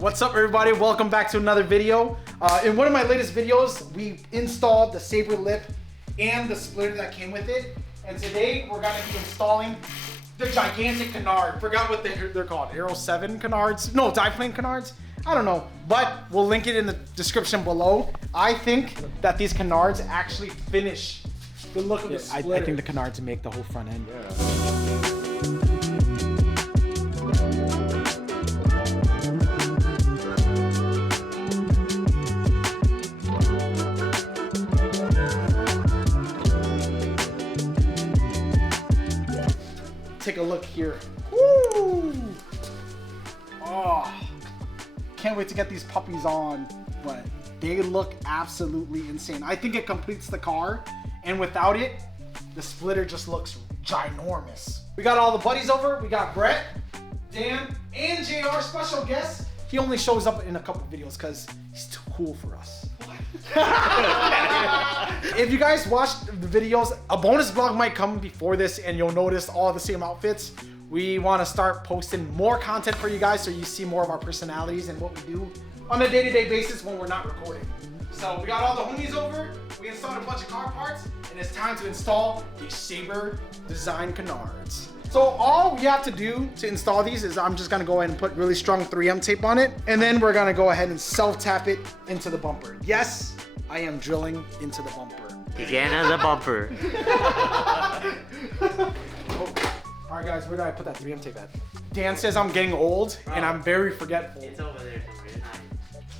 What's up, everybody? Welcome back to another video. In one of my latest videos, we installed the Sayber lip and the splitter that came with it. And today, we're gonna be installing the gigantic canard. Forgot what they're called. Aero 7 canards? No, diplane canards? I don't know, but we'll link it in the description below. I think that these canards actually finish the look of the splitter. I think the canards make the whole front end. Yeah. Take a look here. Woo! Oh, can't wait to get these puppies on, but they look absolutely insane. I think it completes the car, and without it, the splitter just looks ginormous. We got all the buddies over. We got Brett, Dan, and JR, special guest. He only shows up in a couple videos because he's too cool for us. If you guys watched the videos, a bonus vlog might come before this and you'll notice all the same outfits. We want to start posting more content for you guys so you see more of our personalities and what we do on a day-to-day basis when we're not recording. So we got all the homies over, we installed a bunch of car parts, and it's time to install the Sayber Design Canards. So all we have to do to install these is I'm just gonna go ahead and put really strong 3M tape on it, and then we're gonna go ahead and self-tap it into the bumper. Yes, I am drilling into the bumper. Again, the bumper. Oh. All right, guys, where did I put that 3M tape at? Dan says I'm getting old, and I'm very forgetful. It's over there somewhere.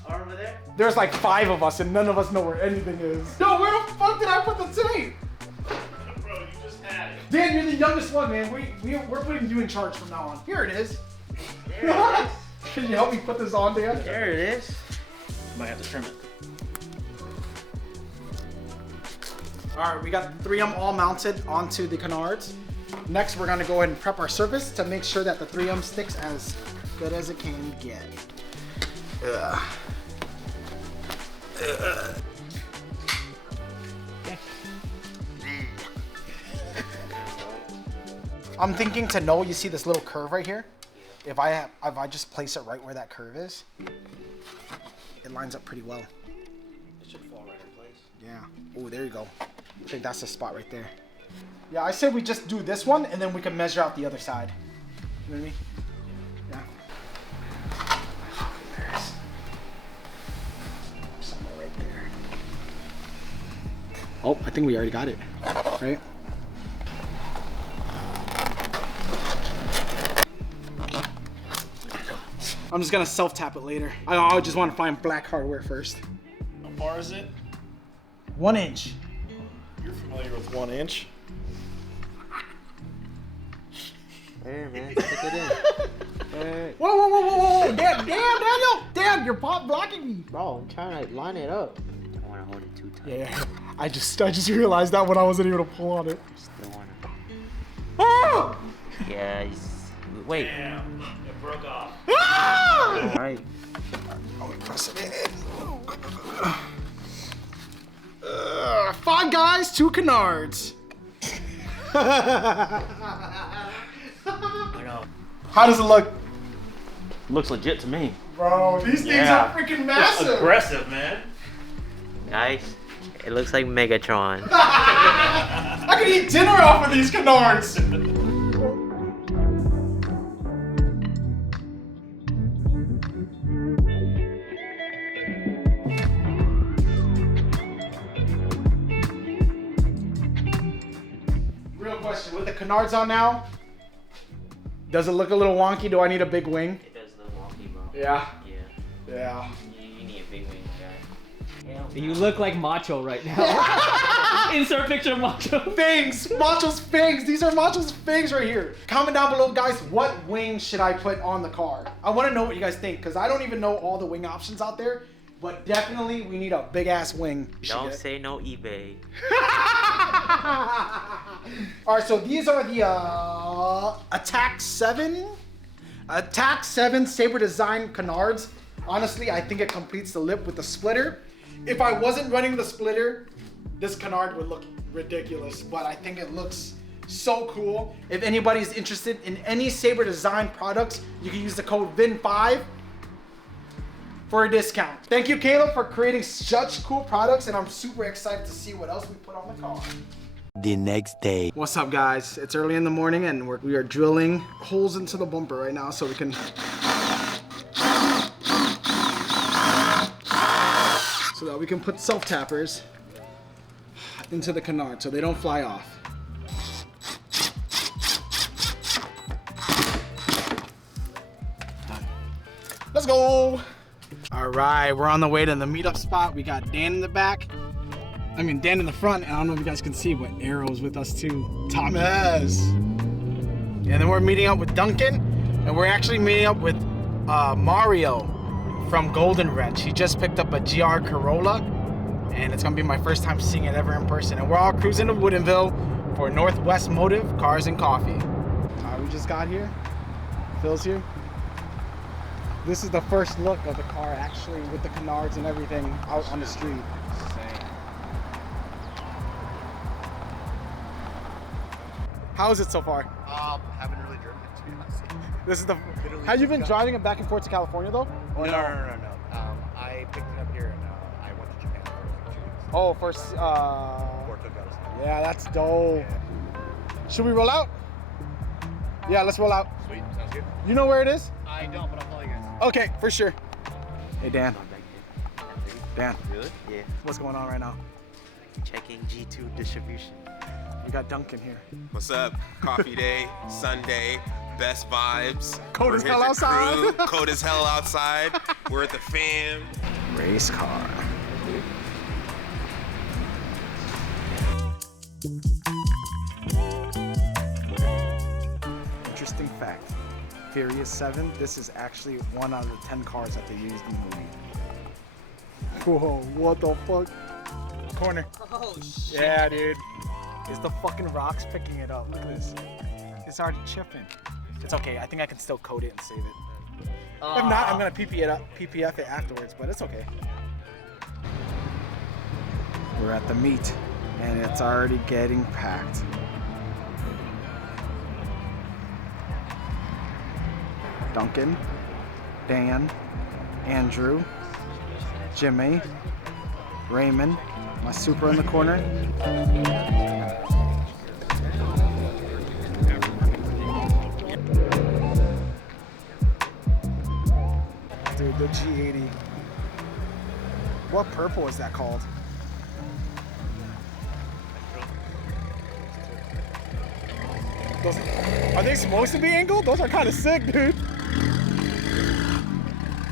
Or over there? There's like 5 of us, and none of us know where anything is. No, where the fuck did I put the tape? Bro, you just had it. Dan, you're the youngest one, man. We're putting you in charge from now on. Here it is. There it is. Can you help me put this on, Dan? There it is. Might have to trim it. All right, we got 3M all mounted onto the canards. Next, we're gonna go ahead and prep our surface to make sure that the 3M sticks as good as it can get. Ugh. I'm thinking to know, you see this little curve right here? If I just place it right where that curve is, it lines up pretty well. It should fall right in place. Yeah. Oh, there you go. I think that's the spot right there. Yeah, I said we just do this one and then we can measure out the other side. You know what I mean? Yeah. There's somewhere right there. Oh, I think we already got it. Right? I'm just gonna self-tap it later. I just want to find black hardware first. How far is it? 1 inch. You're familiar with 1 inch? There, man. Stick it in. Hey. Whoa, whoa, whoa, whoa, whoa. Damn, Daniel. Damn, you're blocking me. Bro, I'm trying to line it up. I don't want to hold it too tight. Yeah, I just realized that when I wasn't able to pull on it. Still want to. Ah! Yeah, wait. Damn, it broke off. Ah! All right. I'm gonna press it in. 5 guys, 2 canards. I know. How does it look? Looks legit to me. Bro, these things are freaking massive. It's aggressive, man. Guys, it looks like Megatron. I could eat dinner off of these canards. Real question, with the canards on now, does it look a little wonky? Do I need a big wing? It does look wonky, bro. Yeah. Yeah. Yeah. You need a big wing, guy. You look like Macho right now. Insert picture of Macho. Fangs! Macho's fangs! These are Macho's fangs right here. Comment down below, guys, what wing should I put on the car? I want to know what you guys think, because I don't even know all the wing options out there, but definitely we need a big ass wing. Don't say no eBay. Alright, so these are the ATTACK7 Sayber Design Canards. Honestly, I think it completes the lip with the splitter. If I wasn't running the splitter, this canard would look ridiculous, but I think it looks so cool. If anybody's interested in any Sayber Design products, you can use the code VIN5. for a discount. Thank you, Caleb, for creating such cool products, and I'm super excited to see what else we put on the car. The next day. What's up, guys? It's early in the morning, and we are drilling holes into the bumper right now so we can put self-tappers into the canard so they don't fly off. Done. Let's go. All right, we're on the way to the meetup spot. We got Dan in the back. I mean, Dan in the front. I don't know if you guys can see, but Arrow's with us too. Thomas. And then we're meeting up with Duncan, and we're actually meeting up with Mario from Golden Wrench. He just picked up a GR Corolla, and it's gonna be my first time seeing it ever in person. And we're all cruising to Woodinville for Northwest Motive Cars and Coffee. We just got here. Phil's here. This is the first look of the car, actually, with the Canards and everything out on the street. How is it so far? Haven't really driven it, to be honest. This is the. Have you been driving it back and forth to California though? Or No. I picked it up here and I went to Japan for 2 weeks. Oh, first. Portugal. Yeah, that's dope. Should we roll out? Yeah, let's roll out. Sweet, sounds good. You know where it is? I don't, but I'll follow you guys. Okay, for sure. Hey Dan. Dan. Really? Yeah. What's going on right now? Checking G2 distribution. We got Duncan here. What's up? Coffee day, Sunday, best vibes. Cold We're as here hell to outside. crew. Cold as hell outside. We're at the fam. Race car. Interesting fact. Furious 7, this is actually 1 out of the 10 cars that they used in the movie. Whoa, what the fuck? Corner. Oh shit. Yeah, dude. It's the fucking rocks picking it up. Look at this. It's already chipping. It's okay. I think I can still coat it and save it. If not, I'm gonna PPF it afterwards, but it's okay. We're at the meet, and it's already getting packed. Duncan, Dan, Andrew, Jimmy, Raymond, my Supra in the corner. Dude, the G80. What purple is that called? Those, are they supposed to be angled? Those are kind of sick, dude.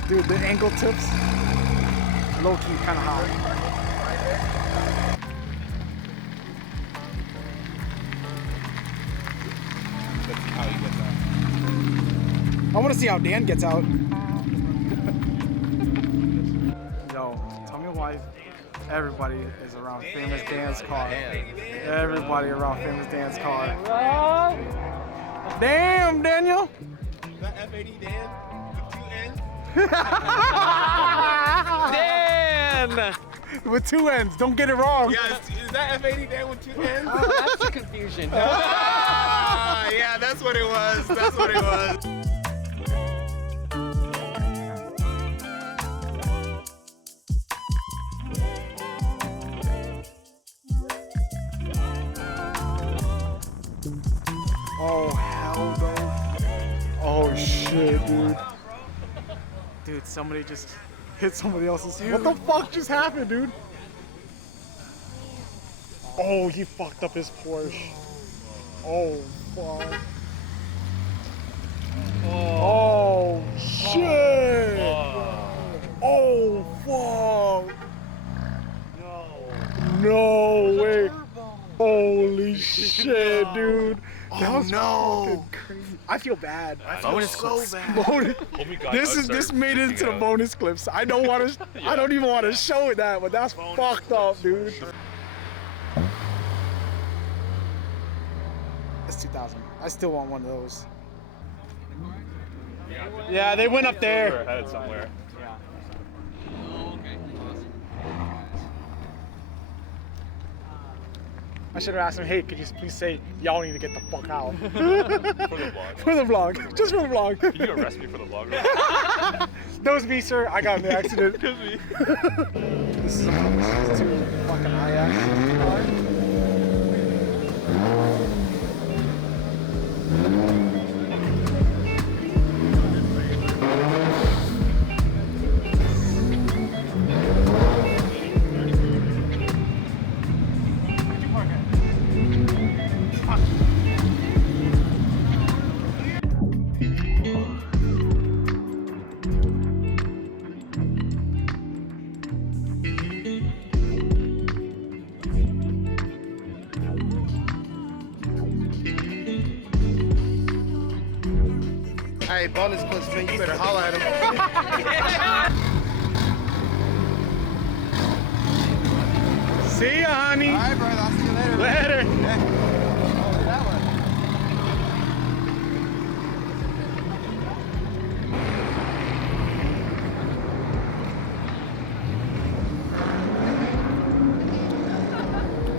Dude, the angle tips, low-key kind of hot. I want to see how Dan gets out. Yo, tell me why everybody is around Famous Dan's car. Everybody around Famous Dan's car. Damn, Daniel. Is that F80 Dan with 2 N's? Dan! With 2 ends, don't get it wrong. Yeah, is that F80 Dan with 2 N's? Oh, that's the confusion. Ah, yeah, that's what it was. That's what it was. Oh, hell no. Oh, shit, dude. Dude, somebody just hit somebody else's. What the fuck just happened, dude? Oh, he fucked up his Porsche. Oh, fuck. Oh, shit. Oh, fuck. No way. Holy shit, dude. That was fucking crazy. I feel bad. I feel so bad. This made it into the bonus clips. I don't want to. I don't even want to show it that, but that's fucked up, dude. It's 2000. I still want one of those. Yeah, they went up there. We're headed somewhere. I should have asked him, hey, could you please say, y'all need to get the fuck out? For the vlog. For the vlog. Just for the vlog. Can you arrest me for the vlog? That was me, sir. I got in the accident. This is a fucking IX car. Hey, bonus clips, man. You better holler at him. See ya, honey. All right, bro. I'll see you later. Later. Yeah. Oh, that one.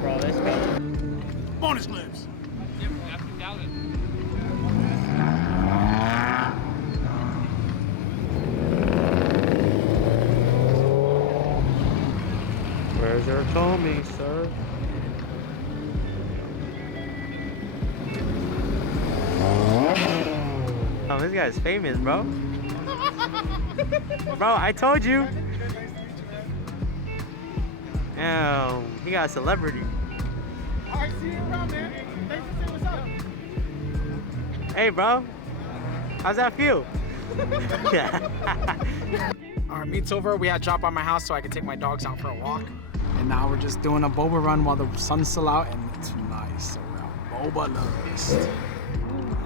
Bro, let's go. Bonus clips. Where's your Tommy, sir? Oh, this guy's famous, bro. Bro, I told you. Oh, he got a celebrity. Alright, see you around, man. Thanks for saying what's up. Hey, bro. How's that feel? Our meet's over. We had to drop by my house so I could take my dogs out for a walk. And now we're just doing a boba run while the sun's still out, and it's nice. So we're on boba list.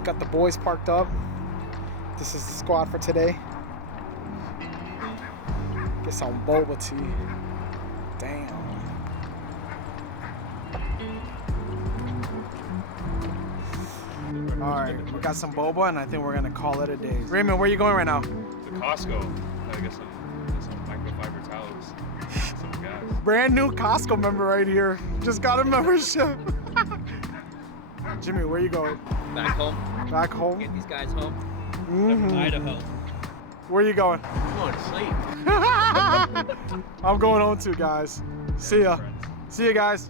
Got the boys parked up. This is the squad for today. Get some boba tea. Damn. All right, we got some boba, and I think we're gonna call it a day. Raymond, where are you going right now? The Costco. I guess some microfiber towels. Some gas. Brand new Costco member right here. Just got a membership. Jimmy, where you going? Back home. Back home? Get these guys home. Mhm. Idaho. Where you going? I'm going to sleep. I'm going home too, guys. See ya. See ya, guys.